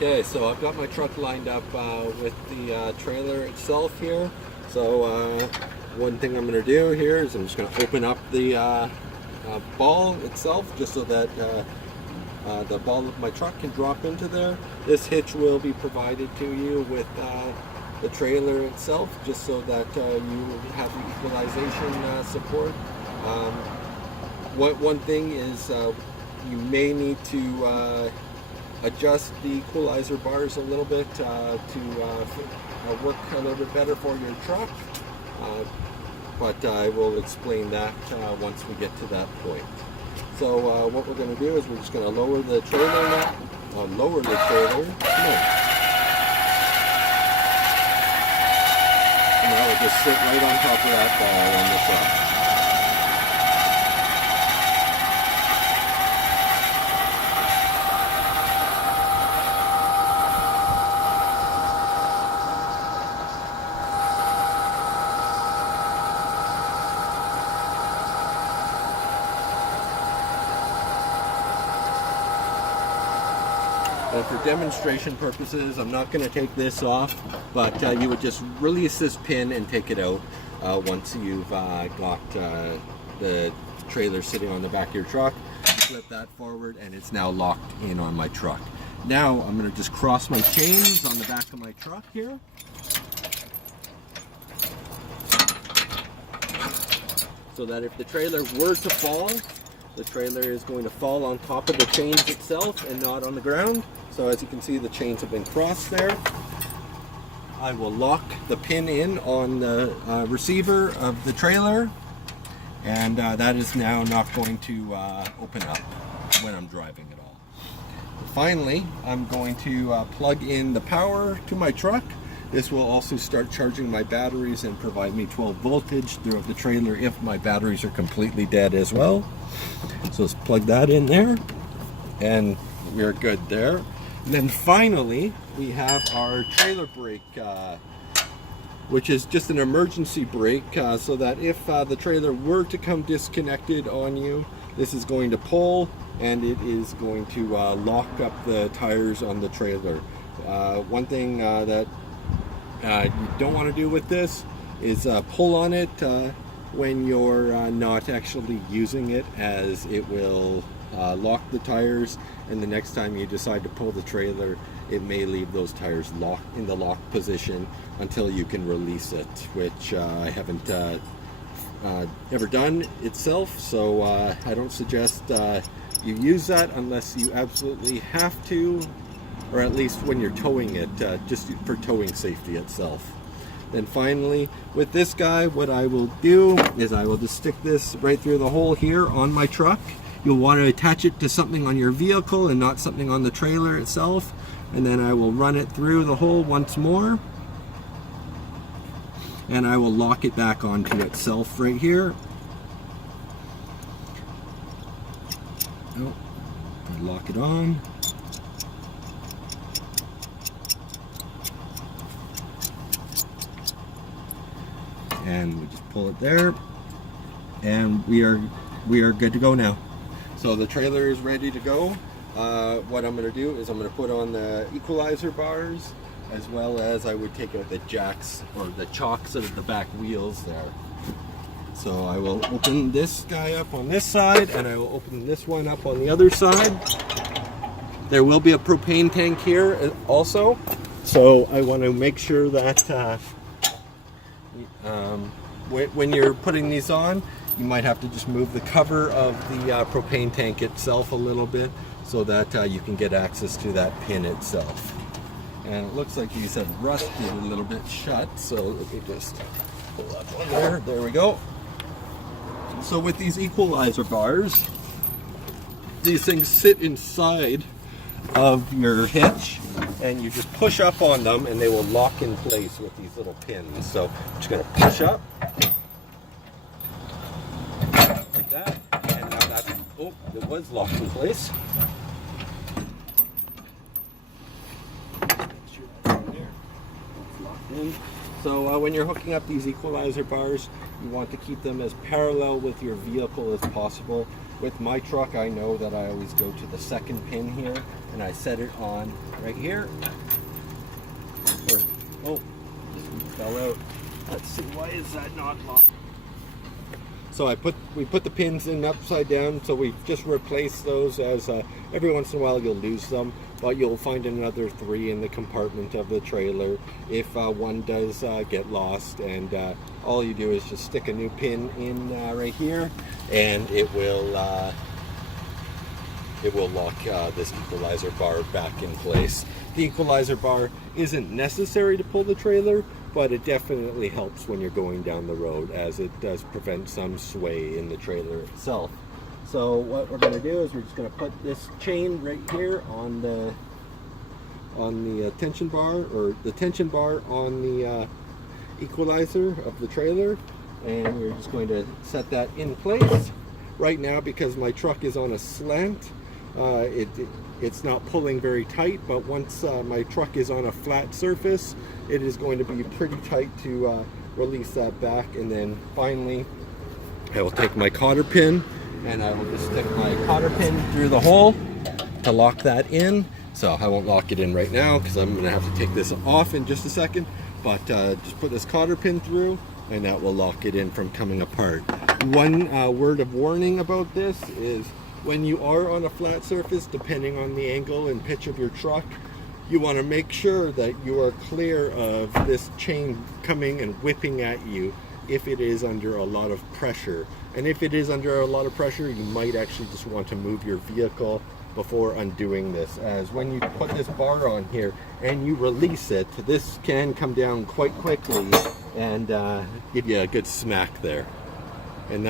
Okay, so I've got my truck lined up with the trailer itself here. So one thing I'm going to do here is I'm just going to open up the ball itself just so that the ball of my truck can drop into there. This hitch will be provided to you with the trailer itself just so that you have the equalization support. One thing is you may need to adjust the equalizer bars a little bit to work a little bit better for your truck, but I will explain that once we get to that point. So what we're going to do is we're just going to lower the trailer now. Lower the trailer. Come on. And that will just sit right on top of that ball on the front. And for demonstration purposes, I'm not going to take this off, but you would just release this pin and take it out once you've got the trailer sitting on the back of your truck. Flip that forward and it's now locked in on my truck. Now I'm going to just cross my chains on the back of my truck here. So that if the trailer were to fall, the trailer is going to fall on top of the chains itself and not on the ground. So as you can see, the chains have been crossed there. I will lock the pin in on the receiver of the trailer, and that is now not going to open up when I'm driving at all. Finally, I'm going to plug in the power to my truck. This will also start charging my batteries and provide me 12 voltage throughout the trailer if my batteries are completely dead as well. So let's plug that in there, and we're good there. And then finally, we have our trailer brake, which is just an emergency brake, so that if the trailer were to come disconnected on you, this is going to pull and it is going to lock up the tires on the trailer. One thing that you don't want to do with this is pull on it when you're not actually using it, as it will lock the tires, and the next time you decide to pull the trailer, it may leave those tires locked in the lock position until you can release it, which I haven't ever done itself, so I don't suggest you use that unless you absolutely have to, or at least when you're towing it, just for towing safety itself. Then finally, with this guy, what I will do is I will just stick this right through the hole here on my truck. You'll want to attach it to something on your vehicle and not something on the trailer itself. And then I will run it through the hole once more. And I will lock it back onto itself right here. Oh, lock it on. And we just pull it there, and we are good to go now. So the trailer is ready to go. What I'm going to do is I'm going to put on the equalizer bars, as well as I would take out the jacks or the chocks out of the back wheels there. So I will open this guy up on this side, and I will open this one up on the other side. There will be a propane tank here also, so I want to make sure that when you're putting these on, you might have to just move the cover of the propane tank itself a little bit so that you can get access to that pin itself. And it looks like these have rusted a little bit shut, so let me just pull that one there. There we go. So with these equalizer bars, these things sit inside of your hitch, and you just push up on them and they will lock in place with these little pins. So I'm just going to push up like that, and now that's, oh, it was locked in place. So when you're hooking up these equalizer bars, you want to keep them as parallel with your vehicle as possible. With my truck, I know that I always go to the second pin here, and I set it on right here. Oh, just fell out. Let's see, why is that not locked? So we put the pins in upside down, so we just replace those, as every once in a while you'll lose them, but you'll find another 3 in the compartment of the trailer if one does get lost. And all you do is just stick a new pin in right here, and it will lock this equalizer bar back in place. The equalizer bar isn't necessary to pull the trailer, but it definitely helps when you're going down the road, as it does prevent some sway in the trailer itself. So what we're going to do is we're just going to put this chain right here on the tension bar, or the tension bar on the equalizer of the trailer, and we're just going to set that in place. Right now, because my truck is on a slant, it's not pulling very tight, but once my truck is on a flat surface, it is going to be pretty tight to release that back. And then finally, I will take my cotter pin, and I will just stick my cotter pin through the hole to lock that in. So I won't lock it in right now because I'm going to have to take this off in just a second, but just put this cotter pin through, and that will lock it in from coming apart. One word of warning about this is, when you are on a flat surface, depending on the angle and pitch of your truck, you want to make sure that you are clear of this chain coming and whipping at you if it is under a lot of pressure. And if it is under a lot of pressure, you might actually just want to move your vehicle before undoing this, as when you put this bar on here and you release it, this can come down quite quickly and give you a good smack there. And that's